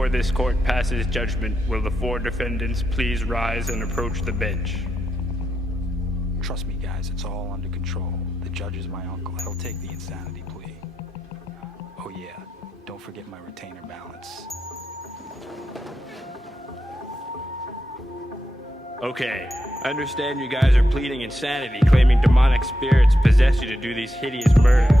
Before this court passes judgment, will the four defendants please rise and approach the bench? Trust me, guys, it's all under control. The judge is my uncle. He'll take the insanity plea. Oh yeah, don't forget my retainer balance. Okay, I understand you guys are pleading insanity, claiming demonic spirits possess you to do these hideous murders.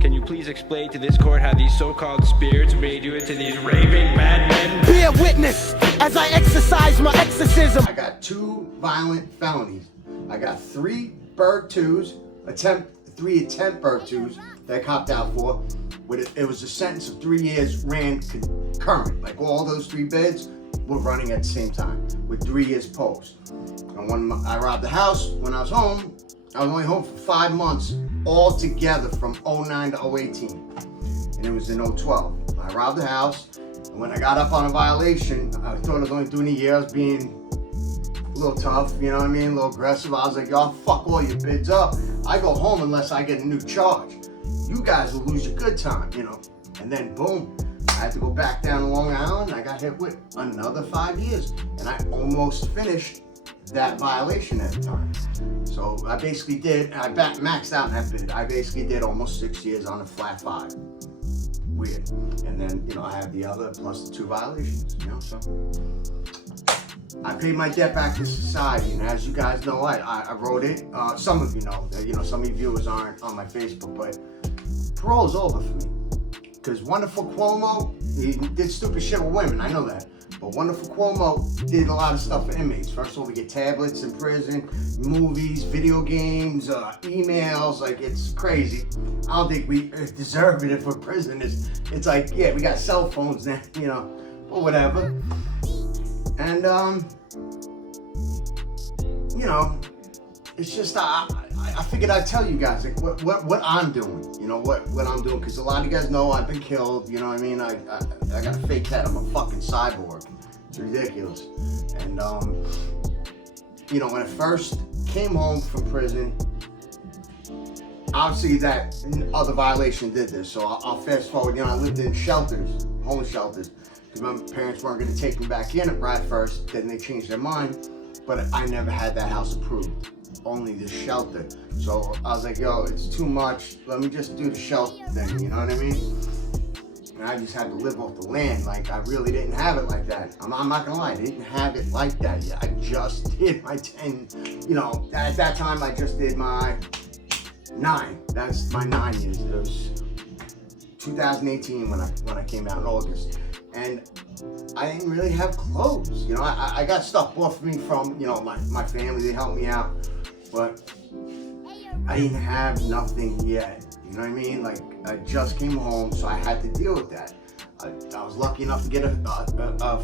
Can you please explain to this court how these so-called spirits made you into these raving madmen? Bear witness as I exercise my exorcism. I got 2 violent felonies. I got 3 Berg 2s, 3 attempt Berg 2s that I copped out for. It was a sentence of 3 years ran concurrent. Like all those 3 bids were running at the same time with 3 years post. And when I robbed the house, when I was home, I was only home for 5 months all together from 09 to 018. And it was in 012. I robbed the house, and when I got up on a violation, I thought I was only doing a year. I was being a little tough, you know what I mean, a little aggressive. I was like, y'all fuck all your bids up. I go home unless I get a new charge. You guys will lose your good time, you know. And then boom, I had to go back down to Long Island. I got hit with another 5 years, and I almost finished that violation at the time. So I basically did, I maxed out that bid. I basically did almost 6 years on a flat 5. Weird. And then, you know, I have the other plus the 2 violations, you know, so. I paid my debt back to society, and as you guys know, I wrote it. Some of you know, some of you viewers aren't on my Facebook, but parole's over for me. Because Wonderful Cuomo, he did stupid shit with women, I know that. But Wonderful Cuomo did a lot of stuff for inmates. First of all, we get tablets in prison, movies, video games, emails, like it's crazy. I don't think we deserve it for prison. It's like, yeah, we got cell phones now, you know, or whatever. And, you know, it's just, I figured I'd tell you guys, like, what I'm doing, you know, what I'm doing, because a lot of you guys know I've been killed, you know what I mean? I got a fake head, I'm a fucking cyborg. It's ridiculous. And, you know, when I first came home from prison, obviously that other violation did this, so I'll fast forward. You know, I lived in shelters, homeless shelters, because my parents weren't going to take me back in right first, then they changed their mind, but I never had that house approved, only the shelter. So I was like, yo, it's too much, let me just do the shelter thing, you know what I mean? And I just had to live off the land. Like, I really didn't have it like that. I'm not gonna lie, I didn't have it like that yet. I just did my 10, you know, at that time I just did my 9. That's my 9 years. It was 2018 when I came out in August. And I didn't really have clothes. You know, I got stuff bought for me from, you know, my family, they helped me out. But I didn't have nothing yet. You know what I mean? Like, I just came home, so I had to deal with that. I was lucky enough to get a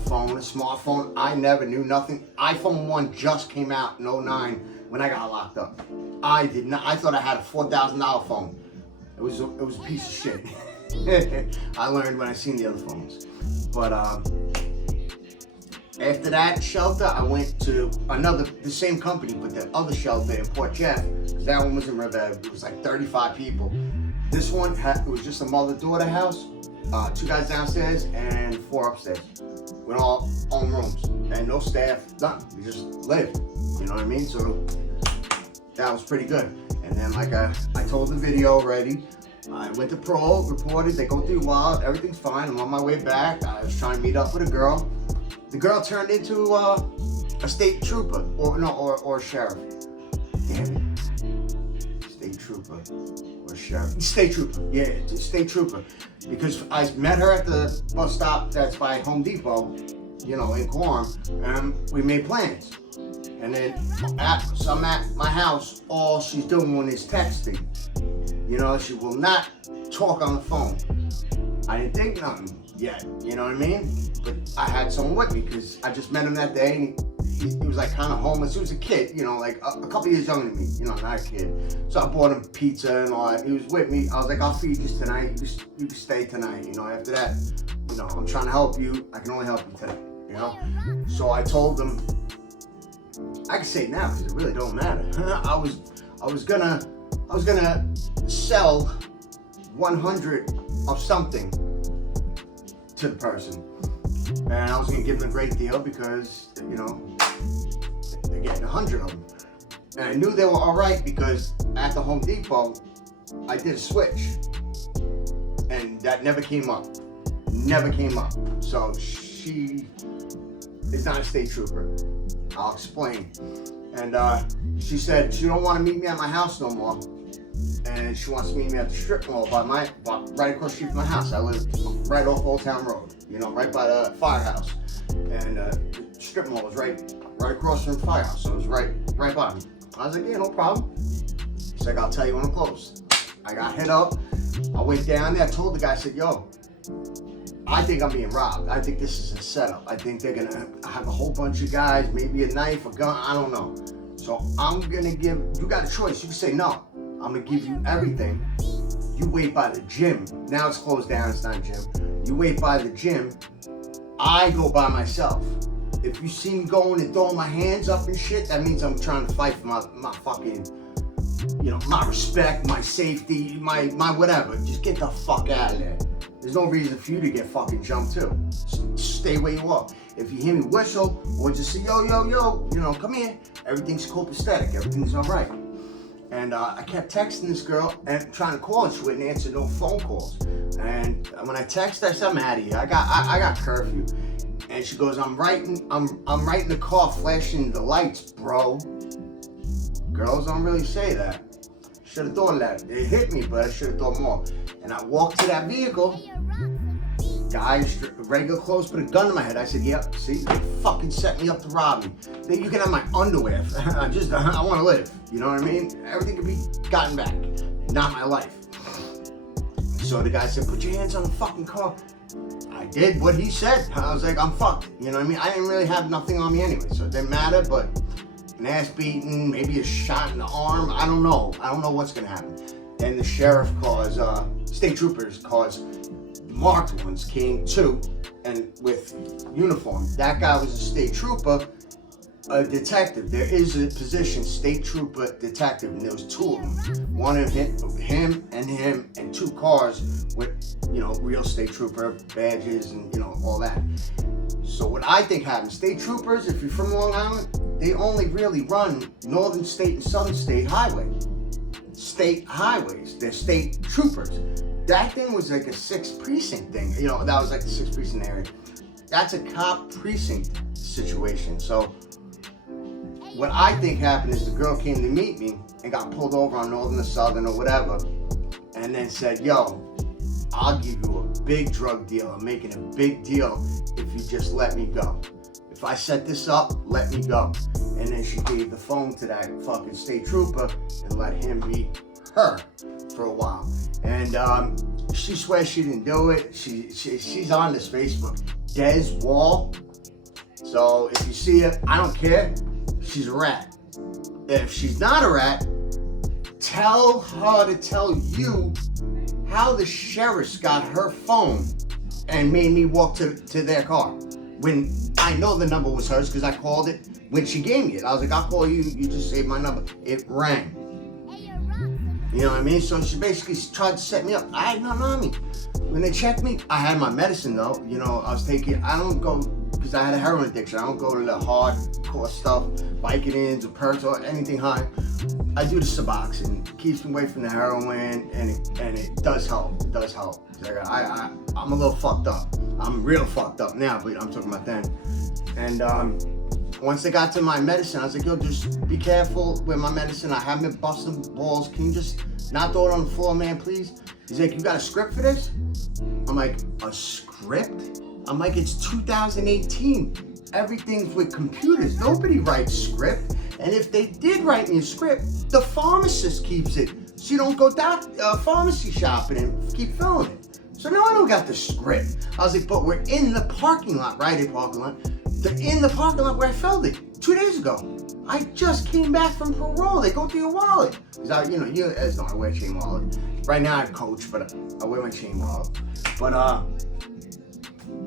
phone, a smartphone. I never knew nothing. iPhone 1 just came out in 09 when I got locked up. I did not. I thought I had a $4,000 phone. It was a piece of shit. I learned when I seen the other phones. But after that shelter, I went to the same company, but the other shelter in Port Jeff, because that one was in Riverhead. It was like 35 people. This one, it was just a mother-daughter house, 2 guys downstairs and 4 upstairs, with all own rooms and no staff, nothing. We just lived, you know what I mean? So that was pretty good. And then, like I told the video already, I went to parole, reported, they go through wild, everything's fine. I'm on my way back. I was trying to meet up with a girl. The girl turned into a state trooper, or a sheriff. Damn it. State trooper or sheriff. State trooper, yeah, state trooper. Because I met her at the bus stop that's by Home Depot, you know, in Quorum, and we made plans. And then so I'm at my house, all she's doing is texting. You know, she will not talk on the phone. I didn't think nothing yet, you know what I mean? But I had someone with me because I just met him that day, and he was like kind of homeless. He was a kid, you know, like a couple years younger than me, you know, not a kid. So I bought him pizza and all that. He was with me. I was like, I'll feed you tonight. You can stay tonight, you know. After that, you know, I'm trying to help you. I can only help you tonight, you know. So I told him, I can say it now because it really don't matter. I was gonna sell 100 of something to the person. And I was gonna give them a great deal because, you know, they're getting 100 of them. And I knew they were all right because at the Home Depot, I did a switch. And that never came up. Never came up. So she is not a state trooper. I'll explain. And she said she don't want to meet me at my house no more. And she wants to meet me at the strip mall right across the street from my house. I live right off Old Town Road, you know, right by the firehouse. And the strip mall was right across from the firehouse, so it was right by me. I was like, yeah, no problem. She's like, I'll tell you when I'm closed. I got hit up. I went down there. I told the guy, I said, yo, I think I'm being robbed. I think this is a setup. I think they're gonna have a whole bunch of guys, maybe a knife, a gun, I don't know. So I'm gonna give, you got a choice. You can say, no, I'm gonna give you everything. You wait by the gym. Now it's closed down, it's not a gym. You wait by the gym. I go by myself. If you see me going and throwing my hands up and shit, that means I'm trying to fight for my fucking, you know, my respect, my safety, my whatever. Just get the fuck out of there. There's no reason for you to get fucking jumped too. Stay where you are. If you hear me whistle or just say, yo, yo, yo, you know, come here. Everything's copacetic. Everything's all right. And I kept texting this girl and trying to call her. She wouldn't answer no phone calls. And when I text her, I said, I'm out of here. I got curfew. And she goes, I'm right in the car flashing the lights, bro. Girls don't really say that. Should have thought of that. It hit me, but I should have thought more. And I walked to that vehicle. Guy, regular clothes, put a gun to my head. I said, yep, see, they fucking set me up to rob me. Then you can have my underwear. I want to live. You know what I mean? Everything can be gotten back. Not my life. So the guy said, put your hands on the fucking car. I did what he said. I was like, I'm fucked. You know what I mean? I didn't really have nothing on me anyway, so it didn't matter, but an ass beating, maybe a shot in the arm. I don't know. I don't know what's gonna happen. And the sheriff calls, state troopers calls, marked ones came too, and with uniform. That guy was a state trooper, a detective. There is a position, state trooper, detective, and there was two of them. One of him, and two cars with, you know, real state trooper badges and, you know, all that. So what I think happened, state troopers, if you're from Long Island, they only really run Northern State and Southern State Highway. State highways, they're state troopers. That thing was like a 6th precinct thing. You know, that was like the 6th precinct area. That's a cop precinct situation. So what I think happened is the girl came to meet me and got pulled over on Northern or Southern or whatever, and then said, yo, I'll give you a big drug deal. I'm making a big deal if you just let me go. If I set this up, let me go. And then she gave the phone to that fucking state trooper and let him be her for a while. And she swears she didn't do it. She's on this Facebook, Des Wall. So if you see her, I don't care. She's a rat. If she's not a rat, tell her to tell you how the sheriffs got her phone and made me walk to their car. When I know the number was hers because I called it when she gave me it. I was like, I'll call you, you just saved my number. It rang. You know what I mean? So she basically tried to set me up. I had nothing on me. When they checked me, I had my medicine though. You know, I don't go, because I had a heroin addiction. I don't go to the hardcore stuff, Vicodins or Perks or anything high. I do the Suboxone. It keeps me away from the heroin, and it does help. It does help. I'm a little fucked up. I'm real fucked up now, but I'm talking about then. And once they got to my medicine, I was like, yo, just be careful with my medicine. I haven't been busting balls. Can you just not throw it on the floor, man, please? He's like, you got a script for this? I'm like, a script? I'm like, it's 2018. Everything's with computers. Nobody writes script. And if they did write me a script, the pharmacist keeps it. So you don't go pharmacy shopping and keep filling it. So now I don't got the script. I was like, but we're in the parking lot, right? In the parking lot where I filled it 2 days ago. I just came back from parole. They go through your wallet. Cause you guys know I wear a chain wallet. Right now I coach, but I wear my chain wallet. But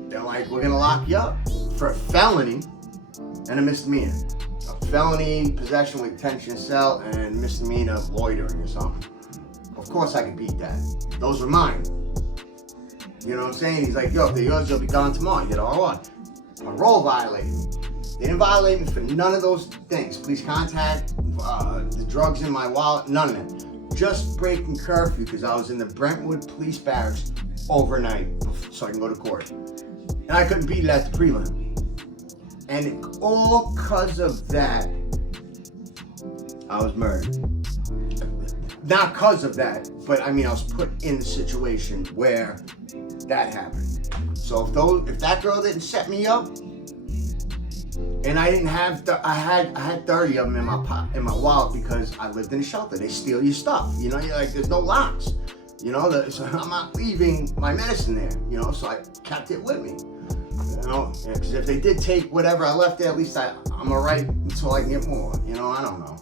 they're like, we're gonna lock you up for a felony and a misdemeanor. A felony, possession with detention cell, and misdemeanor loitering or something. Of course I could beat that. Those were mine. You know what I'm saying? He's like, yo, if they're yours, you'll be gone tomorrow. You know what? Parole violated me. They didn't violate me for none of those things. Police contact, the drugs in my wallet, none of that. Just breaking curfew because I was in the Brentwood police barracks overnight so I can go to court. And I couldn't beat it at the prelim. And all because of that, I was murdered. Not because of that, but I mean, I was put in the situation where that happened. So if that girl didn't set me up, and I didn't have, I had 30 of them in my wallet because I lived in a shelter. They steal your stuff. You know, you're like, there's no locks. You know, so I'm not leaving my medicine there. You know, so I kept it with me. You know, because if they did take whatever I left there, at least I'm alright until I can get more. You know, I don't know.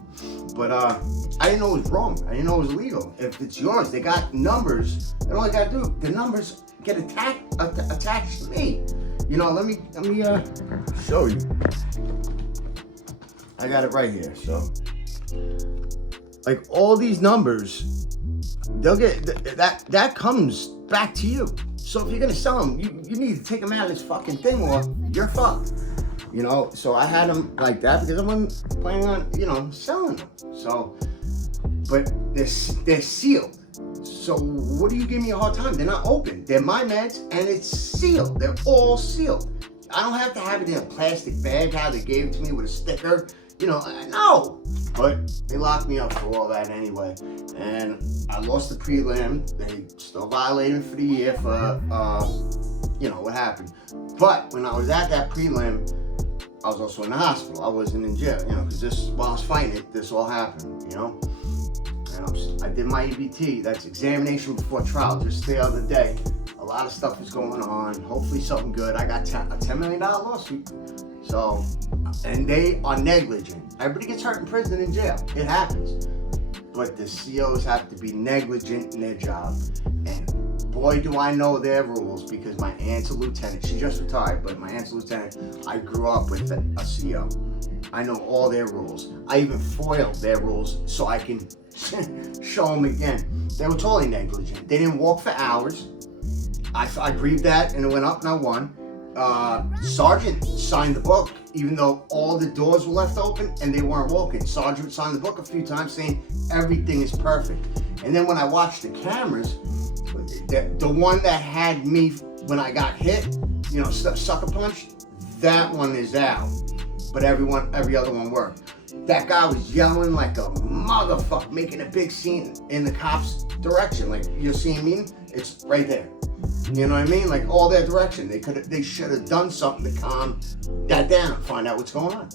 But I didn't know it was wrong. I didn't know it was illegal. If it's yours, they got numbers. And all I gotta do, the numbers get attached to me. You know, let me show you. I got it right here. So, like all these numbers, they'll get that comes back to you. So if you're gonna sell them, you need to take them out of this fucking thing, or you're fucked. You know, so I had them like that because I wasn't planning on, you know, selling them. So, but they're sealed. So what do you give me a hard time? They're not open. They're my meds and it's sealed. They're all sealed. I don't have to have it in a plastic bag how they gave it to me with a sticker. You know, no. But they locked me up for all that anyway. And I lost the prelim. They still violated me for the year for, you know, what happened. But when I was at that prelim, I was also in the hospital. I wasn't in jail, you know, because while I was fighting it, this all happened, you know. And I did my EBT, that's examination before trial, just the other day. A lot of stuff was going on, hopefully something good. I got a $10 million lawsuit. So, and they are negligent. Everybody gets hurt in prison and in jail, it happens. But the COs have to be negligent in their job. And boy, do I know their rules because my aunt's a lieutenant. She just retired, but my aunt's a lieutenant. I grew up with a CO. I know all their rules. I even foiled their rules so I can show them again. They were totally negligent. They didn't walk for hours. I grieved that and it went up and I won. Sergeant signed the book, even though all the doors were left open and they weren't walking. Sergeant signed the book a few times saying everything is perfect. And then when I watched the cameras, the one that had me when I got hit, you know, sucker punch, that one is out. But every other one worked. That guy was yelling like a motherfucker, making a big scene in the cops' direction. Like, you're seeing me? It's right there. You know what I mean? Like all their direction. They should have done something to calm that down and find out what's going on.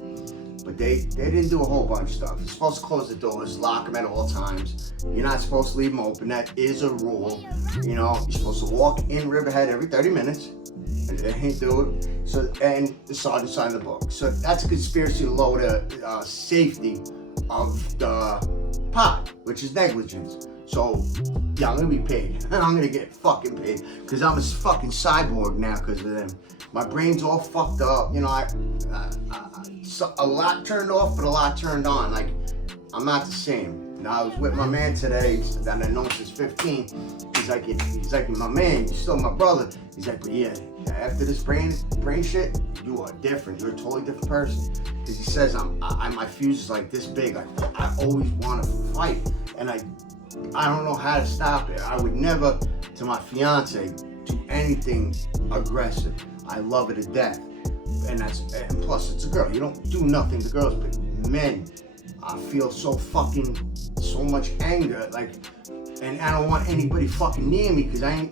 But they didn't do a whole bunch of stuff. You're supposed to close the doors, lock them at all times. You're not supposed to leave them open. That is a rule. You know, you're supposed to walk in Riverhead every 30 minutes. And they didn't do it. So, and the sergeant signed the book. So that's a conspiracy to lower the safety of the pod, which is negligence. So, yeah, I'm gonna be paid. I'm gonna get fucking paid. Because I'm a fucking cyborg now because of them. My brain's all fucked up. You know, a lot turned off, but a lot turned on. Like, I'm not the same. Now, I was with my man today that I've known since 15. He's like, my man, you're still my brother. He's like, but yeah, after this brain shit, you are different. You're a totally different person. Because he says, my fuse is like this big. I always want to fight. And I don't know how to stop it. I would never, to my fiance, do anything aggressive. I love her to death. And plus it's a girl. You don't do nothing to girls, but men, I feel so much anger, like, and I don't want anybody fucking near me because I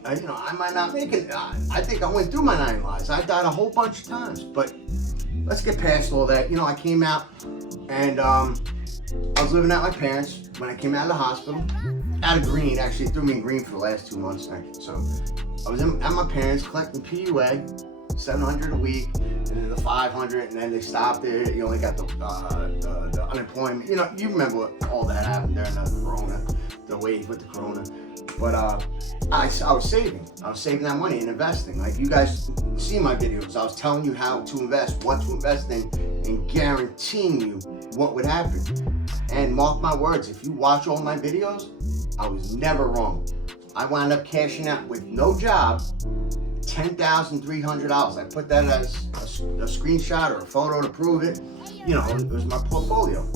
might not make it. I think I went through my 9 lives. I died a whole bunch of times, but let's get past all that. You know, I came out and I was living at my parents when I came out of the hospital. Out of Green, actually threw me in Green for the last 2 months. So I was at my parents collecting PUA, $700 a week, and then the $500, and then they stopped it. You only got the unemployment. You know, you remember all that happened during the corona, the wave with the corona. But I was saving. I was saving that money and investing. Like, you guys see my videos. I was telling you how to invest, what to invest in, and guaranteeing you what would happen. And mark my words, if you watch all my videos, I was never wrong. I wound up cashing out with no job, $10,300. I put that as a screenshot or a photo to prove it. You know, it was my portfolio.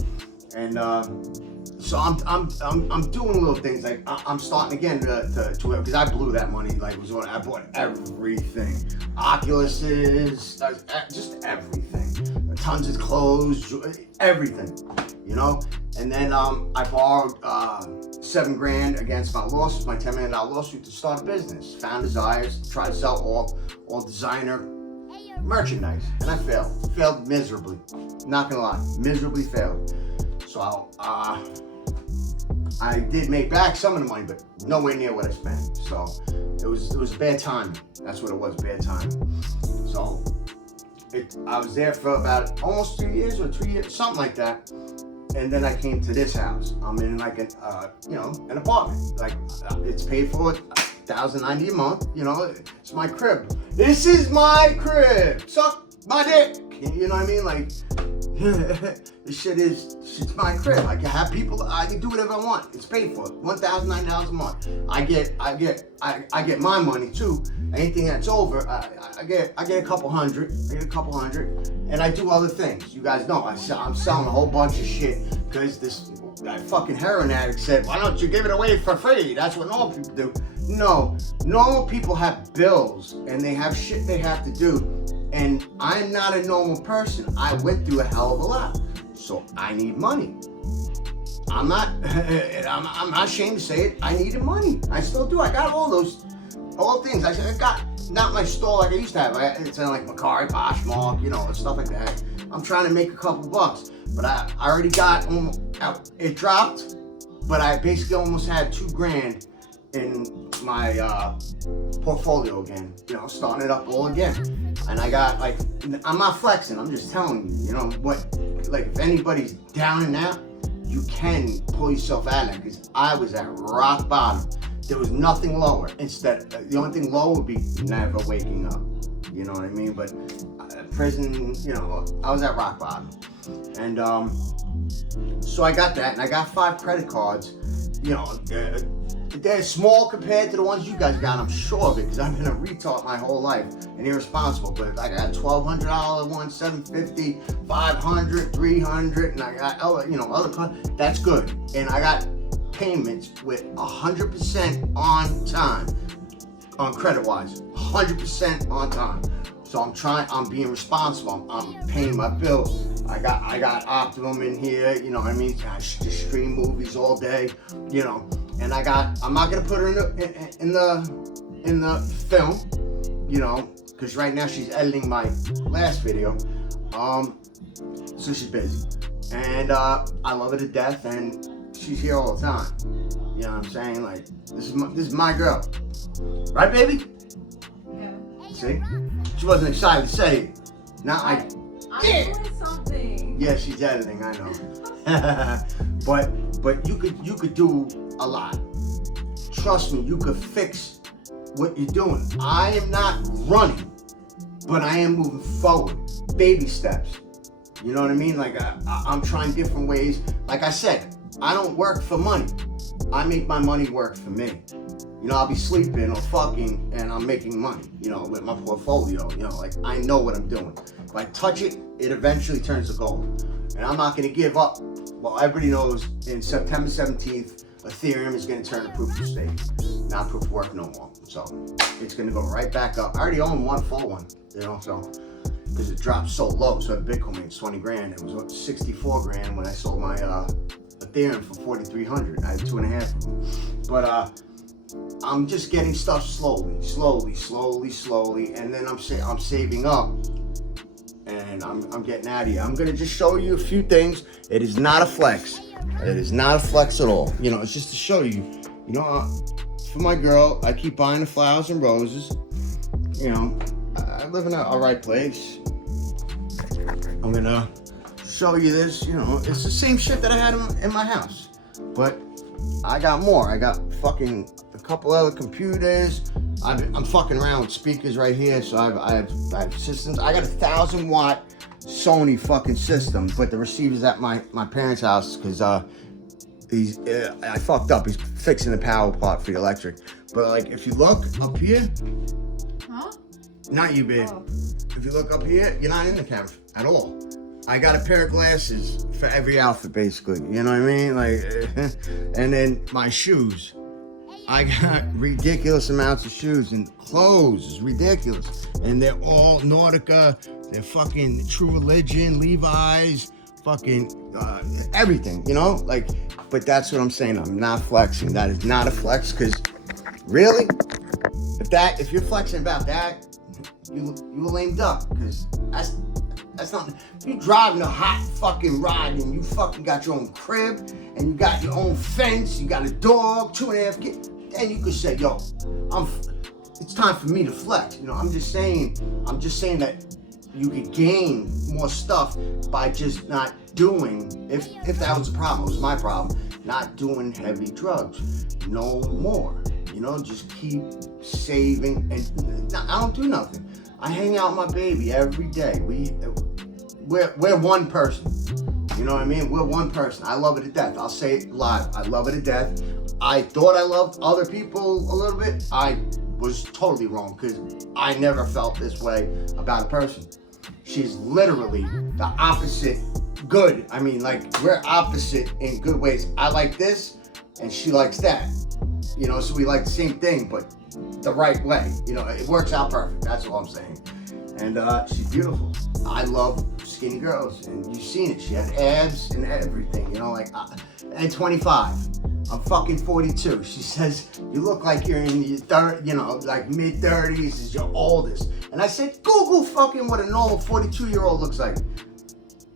And so I'm doing little things. Like I'm starting again to because I blew that money. Like I bought everything, Oculuses, just everything, tons of clothes, everything, you know. And then I borrowed $7,000 against my lawsuit, my $10 million lawsuit to start a business. Found desires, tried to sell all designer merchandise, and I failed miserably. Not gonna lie, miserably failed. So I did make back some of the money, but nowhere near what I spent. So it was bad timing. That's what it was, bad timing. So I was there for about almost 2 years or 3 years, something like that. And then I came to this house. I'm in like an apartment. Like it's paid for, $1,090 a month. You know, it's my crib. This is my crib. Suck my dick. You know what I mean? Like this shit it's my crib. I can have people. I can do whatever I want. It's paid for. $1,090 a month. I get my money too. Anything that's over, I get a couple hundred. And I do other things. You guys know I'm selling a whole bunch of shit because that fucking heroin addict said, "Why don't you give it away for free?" That's what normal people do. No, normal people have bills and they have shit they have to do. And I'm not a normal person. I went through a hell of a lot, so I need money. I'm not ashamed to say it. I needed money. I still do. I got all things. I got not my store like I used to have. It's like Macari, Poshmark, you know, stuff like that. I'm trying to make a couple bucks, but I already got it dropped, but I basically almost had $2,000 in my portfolio again. You know, starting it up all again. And I got like, I'm not flexing. I'm just telling you, you know what? Like if anybody's down and out, you can pull yourself out of it. Because I was at rock bottom. There was nothing lower. Instead, the only thing lower would be never waking up. You know what I mean? But prison, you know, I was at rock bottom. And so I got that, and I got 5 credit cards. You know, they're small compared to the ones you guys got, I'm sure of it, because I've been a retard my whole life and irresponsible. But I got $1,200 one, $750, $500, $300, and I got other cards. That's good. And I got payments with 100% on time on credit-wise, 100% on time. So I'm being responsible. I'm paying my bills. I got Optimum in here, you know what I mean? I just stream movies all day, you know. And I'm not gonna put her in the film, you know, because right now she's editing my last video. So she's busy. And I love her to death, and she's here all the time. You know what I'm saying? Like, this is my girl. Right, baby? Yeah. See? She wasn't excited to say it. Now I'm doing something. Yeah, she's editing, I know. but you could do a lot. Trust me, you could fix what you're doing. I am not running, but I am moving forward. Baby steps. You know what I mean? Like I'm trying different ways. Like I said, I don't work for money. I make my money work for me. You know, I'll be sleeping or fucking and I'm making money, you know, with my portfolio. You know, like I know what I'm doing. If I touch it, it eventually turns to gold. And I'm not gonna give up. Well, everybody knows in September 17th, Ethereum is gonna turn to proof of stake, not proof of work no more. So it's gonna go right back up. I already own one full one, you know, so because it dropped so low. So the Bitcoin made 20 grand. It was 64 grand when I sold my Ethereum for 4,300. I had 2.5 of them. But I'm just getting stuff slowly, and then I'm saving up, and I'm getting out of here. I'm gonna just show you a few things. It is not a flex. It is not a flex at all. You know, it's just to show you. You know, for my girl, I keep buying the flowers and roses. You know, I live in a alright place. I'm gonna show you this. You know, it's the same shit that I had in my house, but I got more. I got fucking a couple other computers. I'm fucking around with speakers right here. So I have systems. I got a 1,000-watt Sony fucking system, but the receiver's at my parents' house because I fucked up. He's fixing the power part for the electric. But like, if you look up here, Huh? not you, babe. Oh. If you look up here, you're not in the camera at all. I got a pair of glasses for every outfit, basically. You know what I mean? Like, and then my shoes. I got ridiculous amounts of shoes and clothes. It's ridiculous. And they're all Nautica. They're fucking True Religion, Levi's, fucking everything, you know? Like, but that's what I'm saying. I'm not flexing. That is not a flex, because really, if you're flexing about that, you a lame duck, because that's not. If you driving a hot fucking ride and you fucking got your own crib and you got your own fence, you got a dog, 2.5 kids, then you could say, yo, it's time for me to flex. You know, I'm just saying that you could gain more stuff by just not doing, if that was a problem, it was my problem, not doing heavy drugs. No more. You know, just keep saving, and I don't do nothing. I hang out with my baby every day. We're one person. You know what I mean? We're one person. I love it to death. I'll say it live. I love it to death. I thought I loved other people a little bit. I was totally wrong, because I never felt this way about a person. She's literally the opposite good. I mean, like, we're opposite in good ways. I like this and she likes that. You know, so we like the same thing, but the right way. You know, it works out perfect. That's all I'm saying. And she's beautiful. I love skinny girls, and you've seen it. She had abs and everything. You know, like, at 25, I'm fucking 42. She says, you look like you're in your like mid-30s is your oldest. And I said, Google fucking what a normal 42-year-old looks like.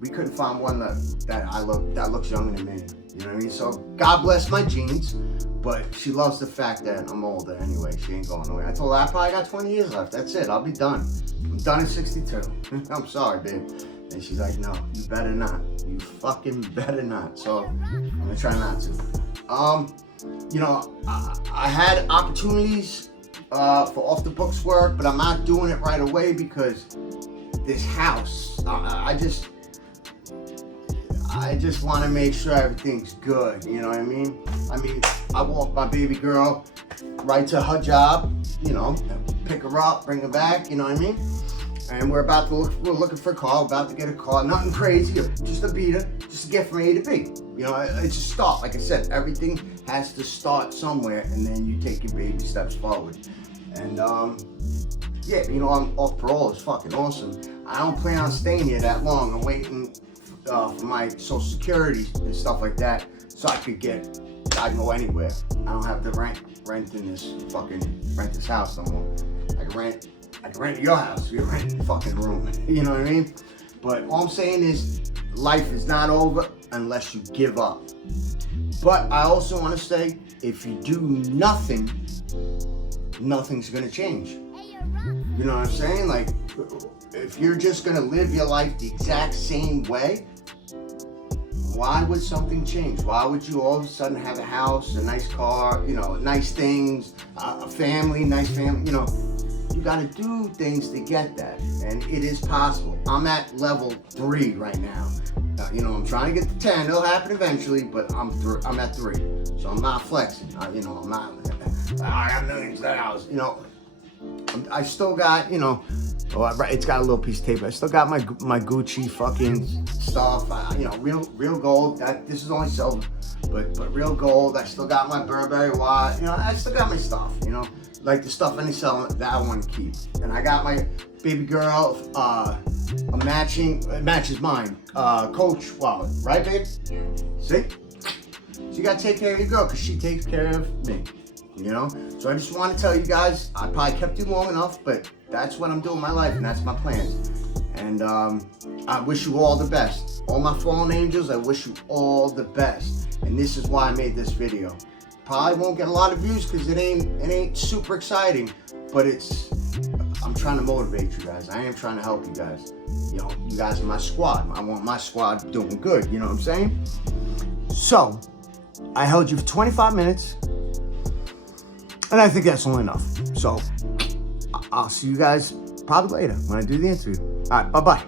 We couldn't find one that looks younger than me. You know what I mean? So God bless my genes. But she loves the fact that I'm older anyway. She ain't going nowhere. I told her I probably got 20 years left. That's it. I'll be done. I'm done at 62. I'm sorry, babe. And she's like, no, you better not. You fucking better not. So I'm gonna try not to. You know, I had opportunities for off the books work, but I'm not doing it right away because this house, I just want to make sure everything's good, you know what I mean? I walk my baby girl right to her job, you know, pick her up, bring her back, you know what I mean? And we're looking for a car, about to get a car, nothing crazy, just a beater, just to get from A to B. You know, it's a start. Like I said, everything has to start somewhere, and then you take your baby steps forward. And yeah, you know, I'm off parole. It's fucking awesome. I don't plan on staying here that long. I'm waiting for my Social Security and stuff like that, so I can go anywhere. I don't have to rent this house no more. I can rent your house. You rent a fucking room. You know what I mean? But all I'm saying is, life is not over unless you give up. But I also want to say, if you do nothing, nothing's gonna change. You know what I'm saying? Like, if you're just gonna live your life the exact same way, why would something change? Why would you all of a sudden have a house, a nice car, you know, nice things, a family, nice family, you know? You gotta do things to get that, and it is possible. I'm at level 3 right now. You know, I'm trying to get to 10. It'll happen eventually, but I'm at 3, so I'm not flexing. You know, I'm not. I got millions of dollars. You know, I still got, you know, it's got a little piece of tape. I still got my Gucci fucking stuff. You know, real gold. This is only silver, but real gold. I still got my Burberry watch. You know, I still got my stuff. You know, like the stuff I need selling that I want to keep. And I got my baby girl it matches mine. Coach wallet, right, babe? Yeah. See? So you gotta take care of your girl because she takes care of me. You know? So I just want to tell you guys, I probably kept you long enough, but that's what I'm doing in my life, and that's my plans. And I wish you all the best. All my fallen angels, I wish you all the best. And this is why I made this video. Probably won't get a lot of views because it ain't super exciting, but I'm trying to motivate you guys. I am trying to help you guys. You know, you guys are my squad. I want my squad doing good, you know what I'm saying? So, I held you for 25 minutes, and I think that's only enough. So, I'll see you guys probably later when I do the interview. All right, bye-bye.